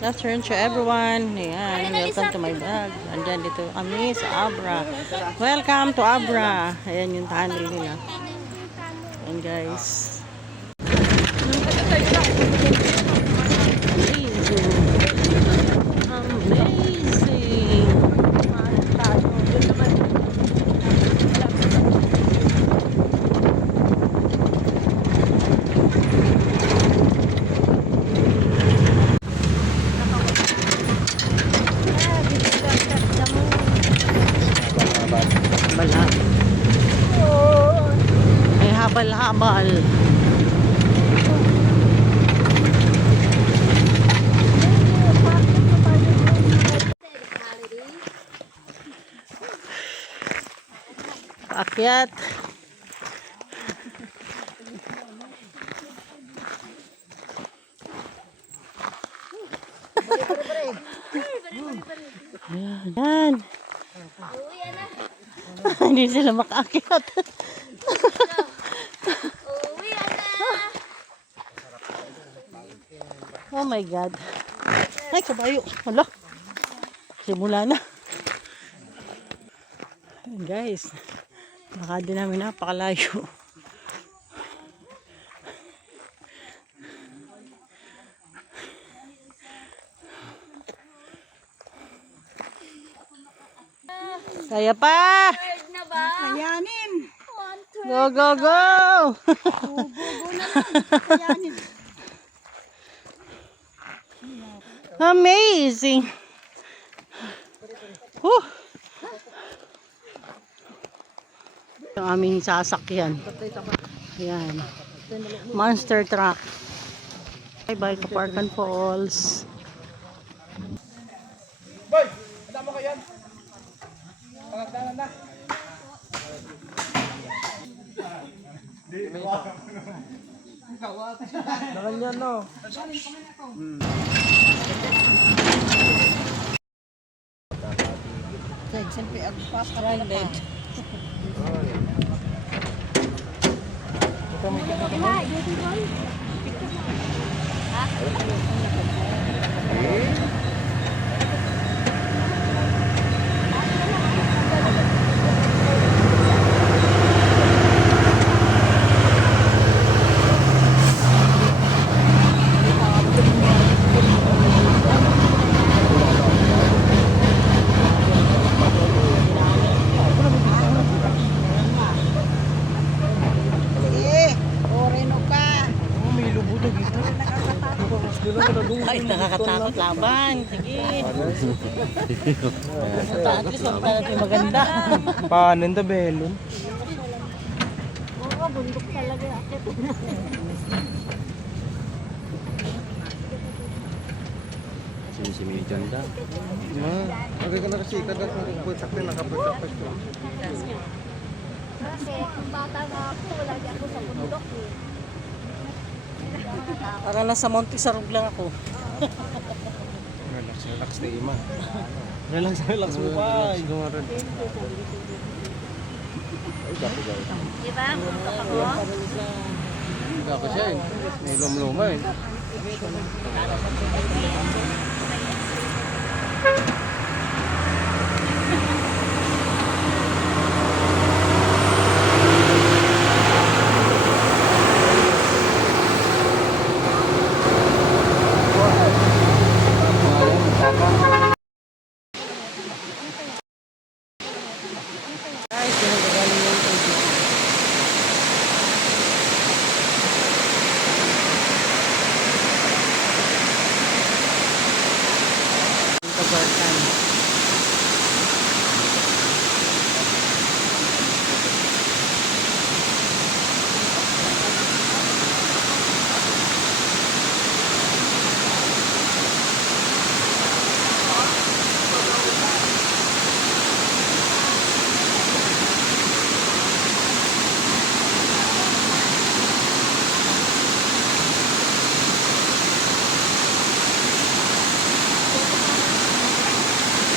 Good afternoon to everyone. Ayan, welcome to my vlog. Andyan dito kami sa Abra. Welcome to Abra. Ayan yung tunnel nila. Ayan guys. Amazing. Balak. May habal-habal. Paakyat. Ayan. Hindi sila makaakyat. Oh my God. Ay, kabayo. Hala. Simula na. Ayan guys. Baka din namin napakalayo. Kaya pa! Kayanin! Go, go, go! Go na lang. Kayanin. Amazing! Whew! Yung aming sasakyan. Ayan. Monster truck. Bye-bye, Kaparkan Falls. Boy, ada mo kayo? Pagkakanan na. Nakal yan, no? Siyempre, agpas ka pala pa. Ay, nakakatakot laban. Sige. At least makita natin maganda. Paano yung tabelon? Oo, bundok talaga. Si Median da. Okay ka na kasi kada kung puputak din nakaputak pa siya. Kasi, kung bata nga ako, wala di ako sa bundok eh. Para nasa Mount Isarog lang ako. Relax, relax na ima. Relax, relax mo pa. Gumaran. Ay, gapo gapo. Diba? Bundok ako. Gapo siya eh. May luma eh. Guys, pinagagaling yung tubig. Kaparkan.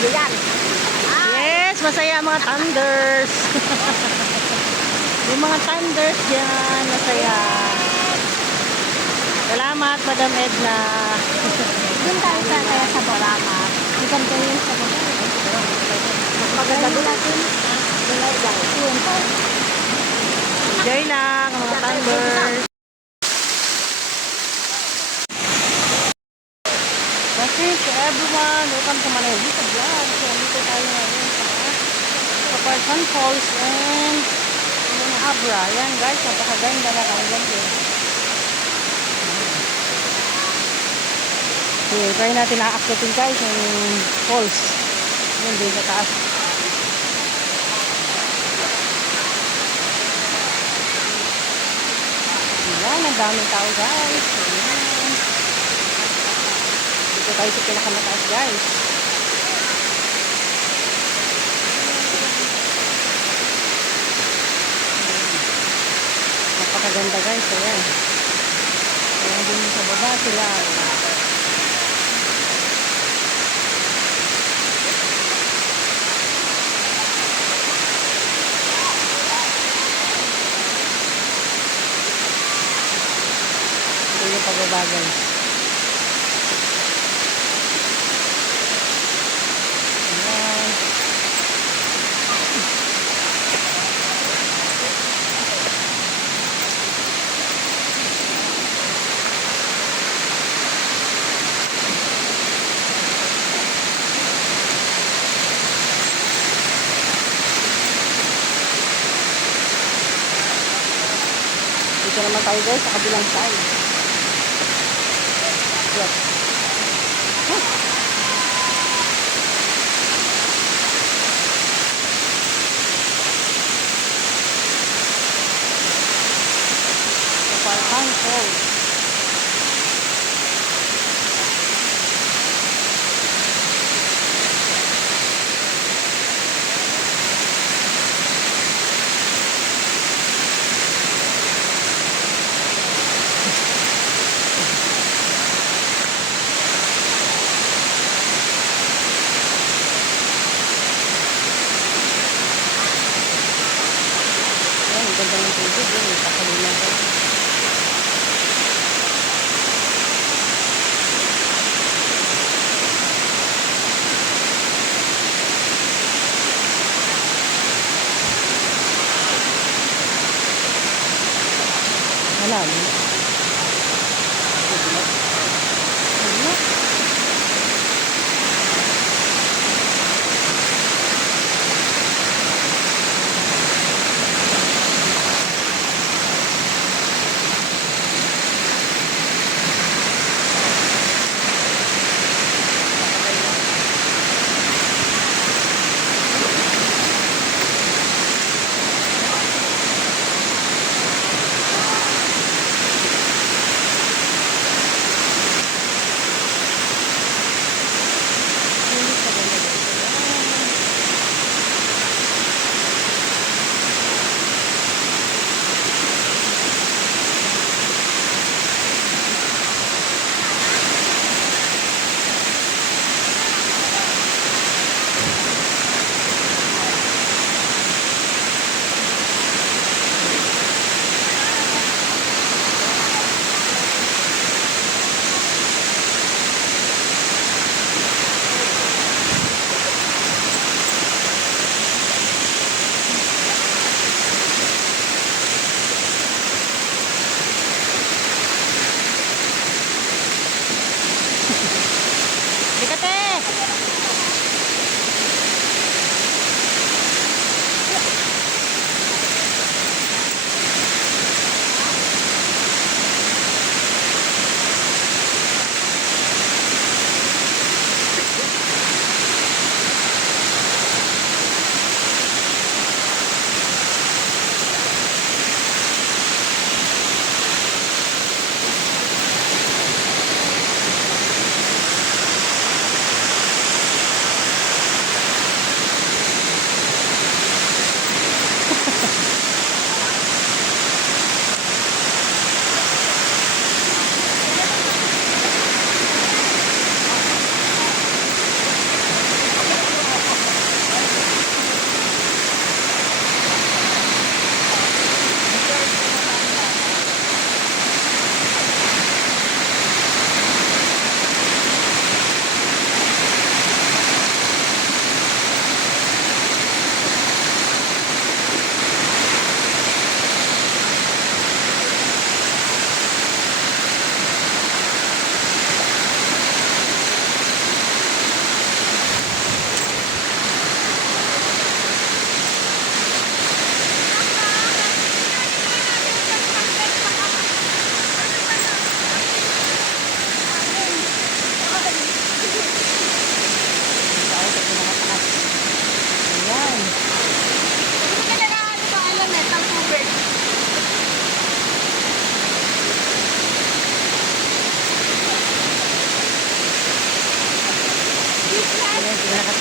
Yan. Yes, masaya ang mga thunders. Yung mga thunders yan, masaya. Salamat, Madam Edna. Doon tayo kaya sa Balamat. Ikan kayo yung sa Balamat. Mas maganda doon natin. Yun po. Enjoy lang ang mga thunders. Kasi to everyone, welcome to Manalita Vlog. So, dito tayo ngayon sa Parkhan Falls and Abra. Yan guys, napakaganda na kanilang yun. Okay, try natin na-actutin guys yung falls. Yan din sa taas. Yan, ang daming tao guys. Ayan. Dito tayo sa pinakamataas guys. Napakaganda guys. Ayan. Ayan din sa baba sila. Ito yung pababa guys. Ayan. Dito naman tayo guys sa kabilang side. Yes. Sa Parkhan Falls.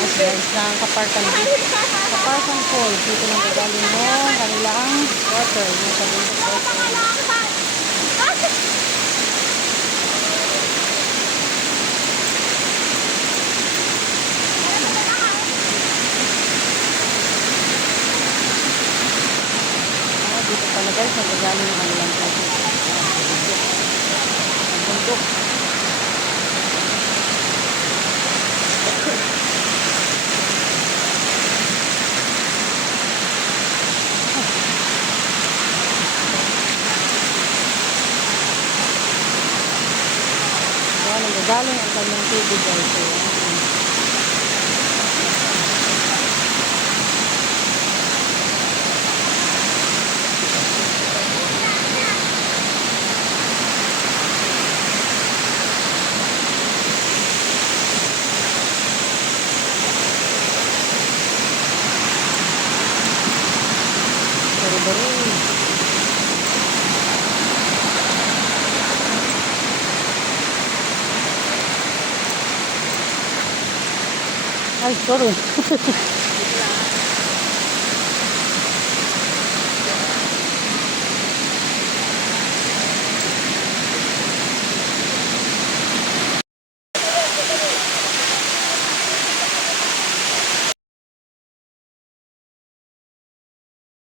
taas guys ng Kaparkan Falls. Dito nang gagaling yung kanilang water. Nasa bundok water. Dito pala guys, nagagaling yung kanilang water. Bundok. Yan, nagagaling ang kanyang tubig guys. Ayan. Baru-baru. Ay, sorry.